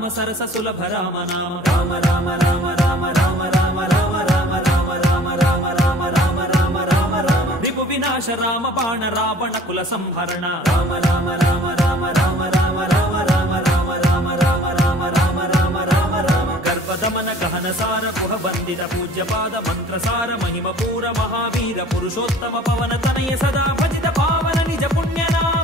ನಾಮ ಸರಸ ಸುಲಭ ರಾಮ ನಾಮ ರಾಮ ರಾಮ ರಾಮ ರಾಮ ರಾಮ ರಾಮ ರಾಮ ರಾಮ ರಾಮ ರಾಮ ರಾಮ ರಾಮ ರಾಮ ರಾಮ ರಾಮ ರಾಮ ರಿಪು ವಿನಾಶ ರಾಮ ಬಾಣ ರಾವಣ ಕುಲ ಸಂಹರಣ ರಾಮ ರಾಮ ರಾಮ ರಾಮ ರಾಮ ರಾಮ ರಾಮ ರಾಮ ರಾಮ ರಾಮ ರಾಮ ರಾಮ ರಾಮ ರಾಮ ರಾಮ ರಾಮ ಗರ್ಭದಮನ ಗಹನ ಸಾರ ಕುಹ ಬಂದಿತ ಪೂಜ್ಯ ಪಾದ ಮಂತ್ರ ಸಾರ ಮಹಿಮ ಪೂರ ಮಹಾವೀರ ಪುರುಷೋತ್ತಮ ಪವನ ತನಯ ಸದಾ ಭಜಿತ ಪಾವನ ನಿಜ ಪುಣ್ಯ ನಾಮ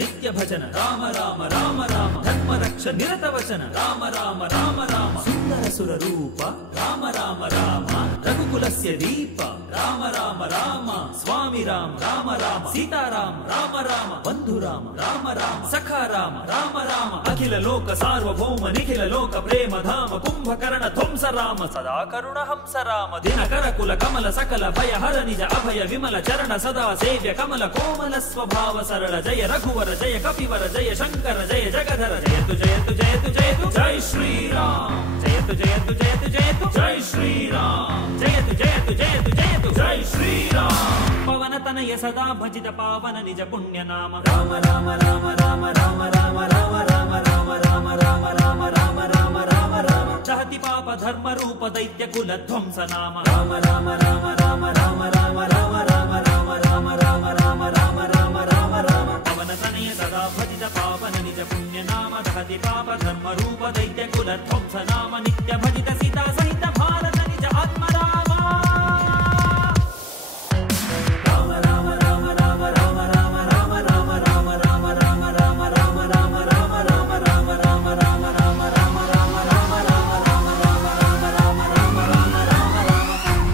ನಿತ್ಯ ಭಜನ ರಾಮ ರಾಮ ರಾಮ ರಾಮ ಧರ್ಮ ರಕ್ಷ ನಿರತ ವಚನ ರಾಮ ರಾಮ ರಾಮ ರಾಮ ಸುಂದರ ಸುರ ರೂಪ ರಾಮ ರಾಮ ರಾಮ ರಘುಕುಲಸ್ಯ ದೀಪ ರಾಮ ರಾಮ ರಾಮ ಸ್ವಾಮಿ ರಾಮ ರಾಮ ರಾಮ ಸೀತಾರಾಮ ರಾಮ ರಾಮ ಬಂಧು ರಾಮ ರಾಮ ರಾಮ ಸಖ ರಾಮ ರಾಮ ರಾಮ ಅಖಿಲ ಲೋಕ ಸಾರ್ವಭೌಮ ನಿಖಿಲ ಲೋಕ ಪ್ರೇಮ ಧಾಮ ಕುಂಭಕರ್ಣ ಧ್ವಂಸ ರಾಮ ಸದಾ ಕರುಣ ಹಂಸ ರಾಮ ದಿನಕರ ಕುಲ ಕಮಲ ಸಕಲ ಭಯ ಹರ ನಿಜ ಅಭಯ ವಿಮಲ ಚರಣ ಸದಾ ಸೇವ್ಯ ಕಮಲ ಕೋಮಲ ಸ್ವಭಾವ ಸರಳ ಜಯ ರಘುವರ ಜಯ ಕಪಿವರ ಜಯ ಶಂಕರ ಜಯ ಜಗಧರ ಜಯತು ಜಯತು ಜಯತು ಜಯತು ಜೈ ಶ್ರೀರಾಮ್ ಜಯತು ಜಯತು ಜಯತು ಜಯತು ಜೈ ಶ್ರೀರಾಮ್ ಜಯತು ಜಯತು ಜಯತು ಜಯತು ಜೈ ಶ್ರೀರಾಮ್ ಪವನ ತನಯ ಸದಾ ಭಜಿತ ಪಾವನ ನಿಜ ಪುಣ್ಯ ನಾಮ ರಾಮ ರಾಮ ರಾಮ ರಾಮ ರಾಮ ರಾಮ ರಾಮ ರಾಮ ರಾಮ ರಾಮ ರಾಮ ರಾಮ ರಾಮ ರಾಮ ರಾಮ ರಾಮ ಚಹತಿ ಪಾಪ ಧರ್ಮ ರೂಪ ದೈತ್ಯ ಕುಲ ಧ್ವಂಸ ನಾಮ ರಾಮ ರಾಮ ರಾಮ ರಾಮ ರಾಮ ರಾಮ ರಾಮ ರಾಮ ರಾಮ ರಾಮ ರಾಮ ರಾಮ ರಾಮ ರಾಮ ರಾಮ ರಾಮ ಪವನ ತನಯ ಸದಾ ಭಜಿತ ಪಾವನ ನಿಜ ಪುಣ್ಯ ನಾಮ ದಹತಿ ಪಾಪ ಧರ್ಮ ರೂಪ ದೈತ್ಯ ಕುಲ ಧ್ವಂಸ ನಾಮ ನಿತ್ಯ ಭಜಿತ ಸೀತಾ ಸಹಿತ ಭಾರತ ನಿಜ ಆತ್ಮ ರಾಮ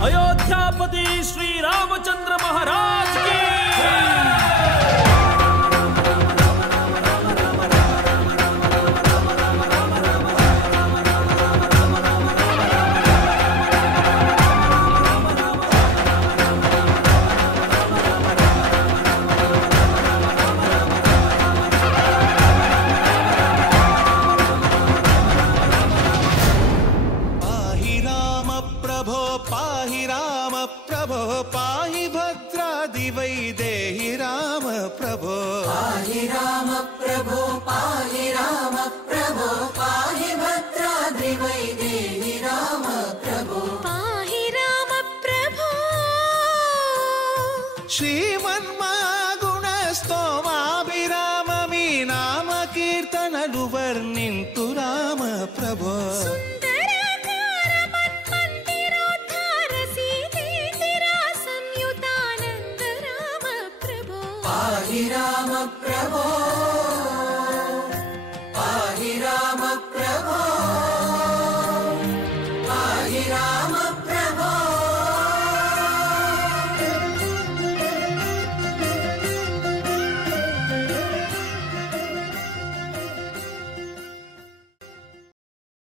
अयोध्यापति श्री रामचंद्र महाराज की पाहि भद्रादि वैदेहि राम प्रभो पाहि राम प्रभो पाहि राम प्रभो पाहि भद्रादि वैदेहि राम प्रभो पाहि राम प्रभो श्री